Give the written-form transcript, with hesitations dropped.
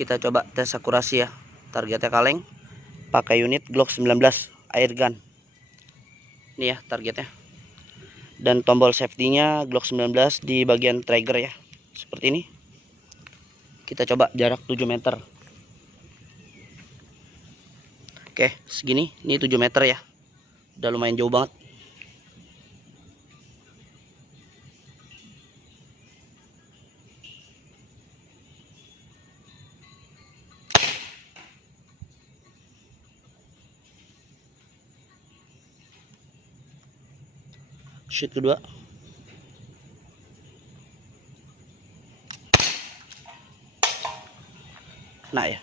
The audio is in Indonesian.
Kita coba tes akurasi ya. Targetnya kaleng, pakai unit Glock 19 airgun. Ini ya targetnya. Dan tombol safety-nya Glock 19 di bagian trigger ya. Seperti ini. Kita coba jarak 7 meter. Oke, segini. Ini 7 meter ya. Udah lumayan jauh banget. Shoot kedua. Nah ya.